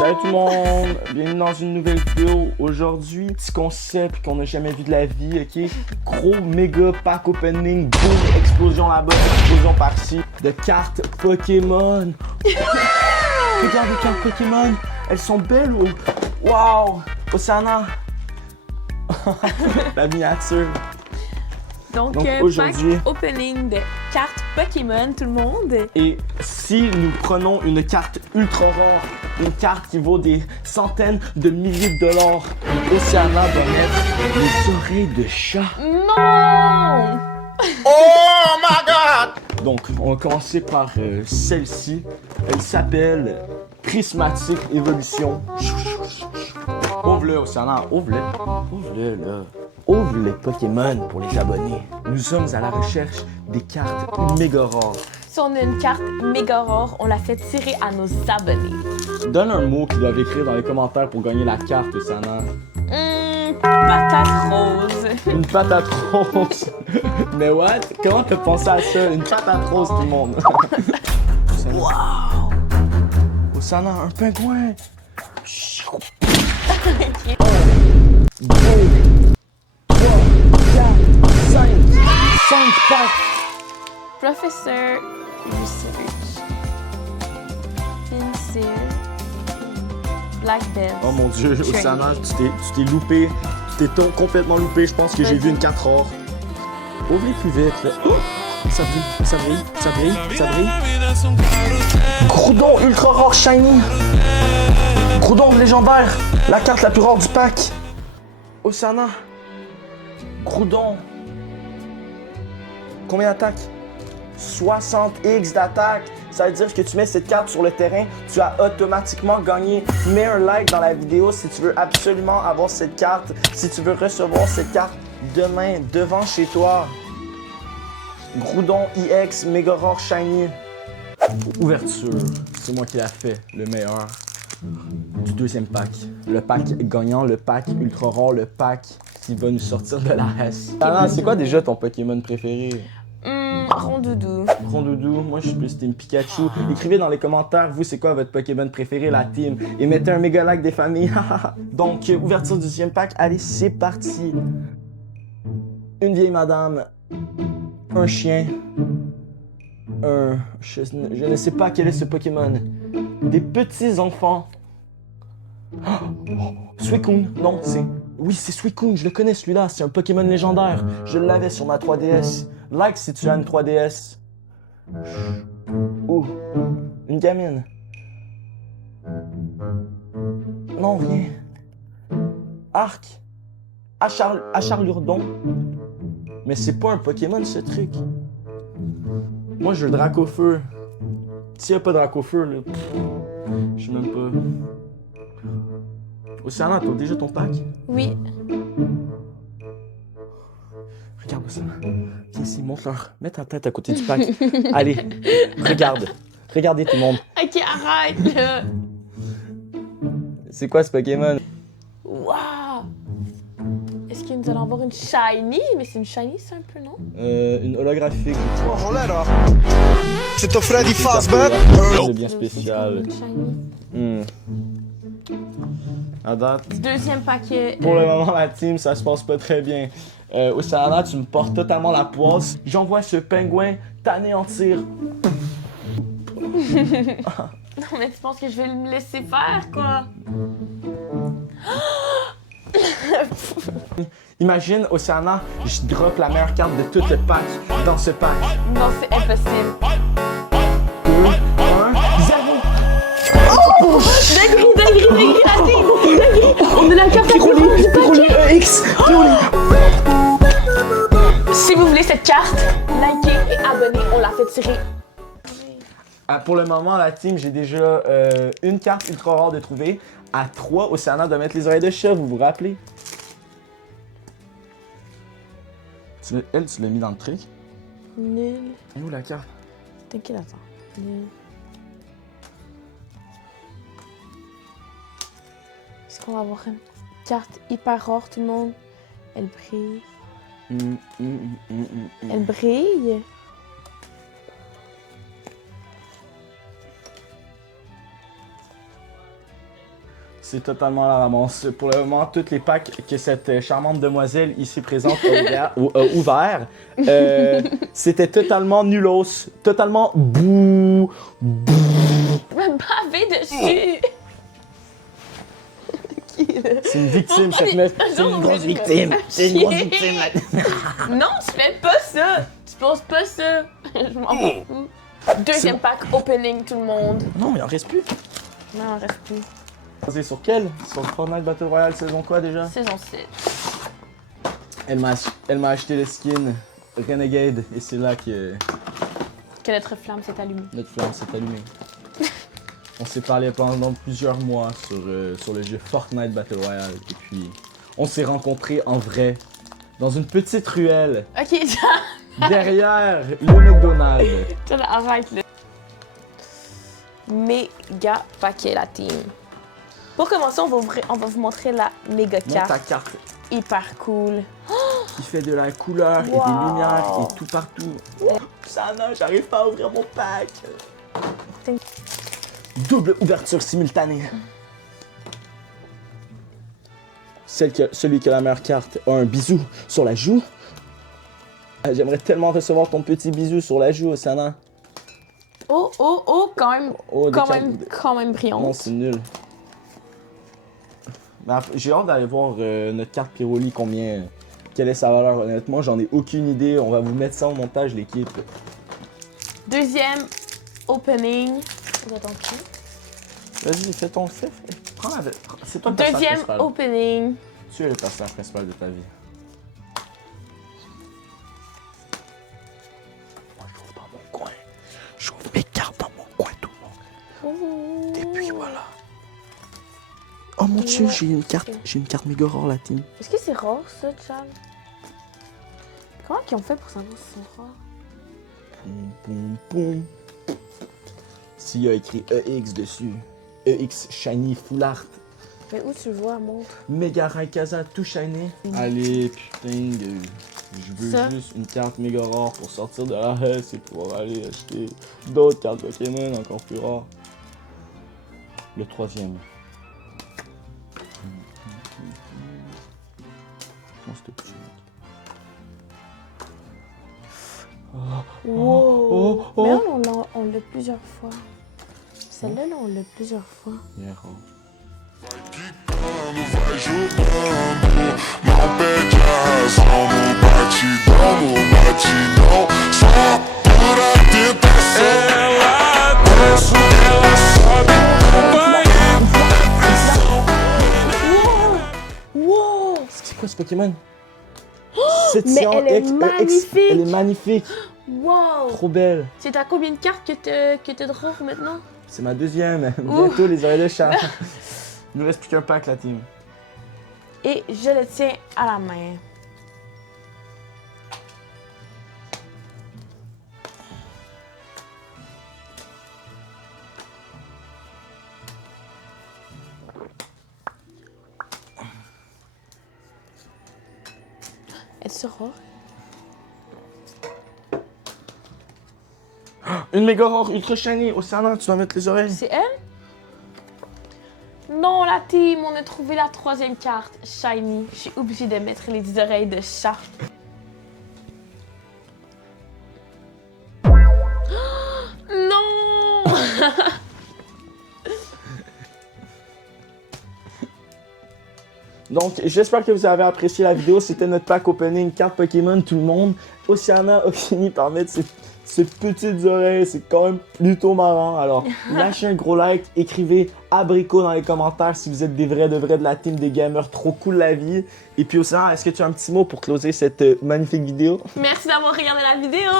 Salut tout le monde, bienvenue dans une nouvelle vidéo. Aujourd'hui, petit concept qu'on n'a jamais vu de la vie, ok? Gros méga pack opening, boom, explosion là-bas, explosion par-ci, de cartes Pokémon. Regarde les cartes Pokémon, elles sont belles ou... Wow! Océana! La miniature. Donc aujourd'hui, pack opening de cartes Pokémon, tout le monde. Et si nous prenons une carte ultra rare, une carte qui vaut des centaines de milliers de dollars, Océana doit mettre les oreilles de chat. Non! Oh my god! Donc, on va commencer par celle-ci. Elle s'appelle Prismatic Evolution. Ouvre-le, Océana, ouvre-le. Ouvre-le, là. Ouvre les Pokémon pour les abonnés. Nous sommes à la recherche des cartes méga rares. Si on a une carte méga rare, on la fait tirer à nos abonnés. Donne un mot qu'ils doivent écrire dans les commentaires pour gagner la carte, Océana. Patate rose. Une patate rose. Mais what? Comment t'as pensé à ça? Une patate rose, tout le monde. Wow! Océana, un pingouin. Ok. 2, 3, 4, 5. 5 packs. Professeur Research. Pencil. Black Belt. Oh mon dieu, Océana, tu t'es loupé. Tu t'es complètement loupé. Je pense que j'ai vu une carte rare. Ouvre-les plus vite, là. Oh! Ça brille, ça brille, ça brille, ça brille. Groudon ultra rare shiny. Groudon légendaire. La carte la plus rare du pack. Océana. Groudon. Combien d'attaques? 60x d'attaque. Ça veut dire que tu mets cette carte sur le terrain, tu as automatiquement gagné. Mets un like dans la vidéo si tu veux absolument avoir cette carte, si tu veux recevoir cette carte demain devant chez toi. Groudon EX Mega Rare Shiny. Ouverture, c'est moi qui l'a fait, le meilleur du deuxième pack. Le pack gagnant, le pack ultra rare, le pack qui va nous sortir de la S. Ah, c'est quoi déjà ton Pokémon préféré? Rondoudou. Rondoudou, moi je suis plus team Pikachu. Écrivez dans les commentaires, vous, c'est quoi votre Pokémon préféré, la team. Et mettez un méga like des familles. Donc, ouverture du deuxième pack, allez, c'est parti. Une vieille madame, un chien, je ne sais pas quel est ce Pokémon. Des petits enfants. Oh, Suicune, non, c'est... Oui, c'est Suicune, je le connais celui-là, c'est un Pokémon légendaire. Je l'avais sur ma 3DS. Like si tu as une 3DS. Oh, une gamine. Non, rien. Arc. Acharlurdon. Mais c'est pas un Pokémon ce truc. Moi je veux le Dracofeu. S'il n'y a pas de Dracofeu, là, je sais même pas. Océana, t'as déjà ton pack? Oui. Regarde ça. Viens ici, montre-leur. Mets ta tête à côté du pack. Allez, regarde. Regardez tout le monde. Ok, arrête là. C'est quoi ce Pokémon? Wow! Est-ce que nous allons avoir une shiny? Mais c'est une shiny, ça un peu, non? Une holographique. Oh là là! C'est ton Freddy Fazbear? C'est bien spécial. Une shiny. À date, Deuxième paquet. pour le moment, la team, ça se passe pas très bien. Océana, tu me portes totalement la poisse. J'envoie ce pingouin t'anéantir. Non, mais tu penses que je vais me laisser faire, quoi? Imagine, Océana, je drop la meilleure carte de tout le pack dans ce pack. Non, c'est impossible. 2, 1, 0. Dinguerie, la team! On a la carte à Piroli EX. Si vous voulez cette carte, likez et abonnez, on la fait tirer. Pour le moment, la team, j'ai déjà une carte ultra rare de trouver. À 3, Océana doit mettre les oreilles de chat, vous vous rappelez? Elle, tu l'as mis dans le truc? Nul. Et où la carte? T'inquiète, attends. Nul. Est-ce qu'on va avoir une carte hyper rare, tout le monde? Elle brille. Elle brille. C'est totalement la ramasse. Pour le moment, toutes les packs que cette charmante demoiselle ici présente a ouvert, c'était totalement nulos, totalement bouh. Me baver dessus! C'est une victime, cette meuf. C'est une grosse victime. C'est une grosse victime. Non, tu fais pas ça! Tu penses pas ça! Je m'en fous. Deuxième pack opening, tout le monde. Non, il en reste plus. Non, il en reste plus. C'est sur quel? Sur Fortnite Battle Royale saison quoi déjà? Saison 7. Elle m'a acheté le skin Renegade et c'est là que Que notre flamme s'est allumée. notre flamme s'est allumée. On s'est parlé pendant plusieurs mois sur le jeu Fortnite Battle Royale et puis on s'est rencontrés en vrai dans une petite ruelle Ok, derrière le McDonald's. arrête là. Méga paquet la team. Pour commencer, on va vous montrer la méga Montre ta carte. carte Hyper cool. qui fait de la couleur et Wow. des lumières et tout partout. Sana, j'arrive pas à ouvrir mon pack. Double ouverture simultanée. Celui qui a la meilleure carte a un bisou sur la joue. J'aimerais tellement recevoir ton petit bisou sur la joue, Sana. Oh, quand même, Oh, quand même Non, brillante. c'est nul. Mais j'ai hâte d'aller voir notre carte Piroli, quelle est sa valeur. Honnêtement, j'en ai aucune idée. On va vous mettre ça au montage, l'équipe. Deuxième opening. Attends, Vas-y, fais ton fait. Prends la. C'est toi le personnage Deuxième principal. opening. Tu es le personnage principal de ta vie. Moi, j'ouvre dans mon coin. J'ouvre mes cartes dans mon coin, tout le monde. Et puis voilà. Oh mon dieu, j'ai une carte méga rare, la team. Est-ce que c'est rare ça, Charles? Comment ils ont fait pour savoir si c'est rare? Poum, poum, poum. S'il y a écrit EX dessus, EX Shiny Full Art, Mais où tu le vois, montre? Mega Rayquaza tout shiny. Allez, putain de. Je veux Ça. juste une carte méga rare pour sortir de la haie et pouvoir aller acheter d'autres cartes Pokémon encore plus rares. Le troisième. Comment c'était petit? Wow! oh. Mais on l'a plusieurs fois. Celle-là, là, on l'a plusieurs fois. Il est rare. Vai jogando, não perde a razão no batidão, só pura tentação. Ela desce, ela sobe, Wow! C'est quoi ce Pokémon? Mais elle est EX. magnifique! Elle est magnifique! Wow! Trop belle! C'est à combien de cartes que t'as de rare maintenant? C'est ma deuxième! Bientôt les oreilles de chat! Il nous reste plus qu'un pack, la team. Et je le tiens à la main. Elle sera. Une méga rare ultra shiny! Océana, tu vas mettre les oreilles? C'est elle? Non, la team, on a trouvé la troisième carte, Shiny. Je suis obligée de mettre les oreilles de chat. Non! Donc, j'espère que vous avez apprécié la vidéo. C'était notre pack opening carte Pokémon, tout le monde. Océana a fini par mettre ses petites oreilles. C'est quand même plutôt marrant. Alors, lâchez un gros like, écrivez abricot dans les commentaires si vous êtes des vrais de la team des gamers. Trop cool la vie. Et puis Océana, est-ce que tu as un petit mot pour closer cette magnifique vidéo? Merci d'avoir regardé la vidéo!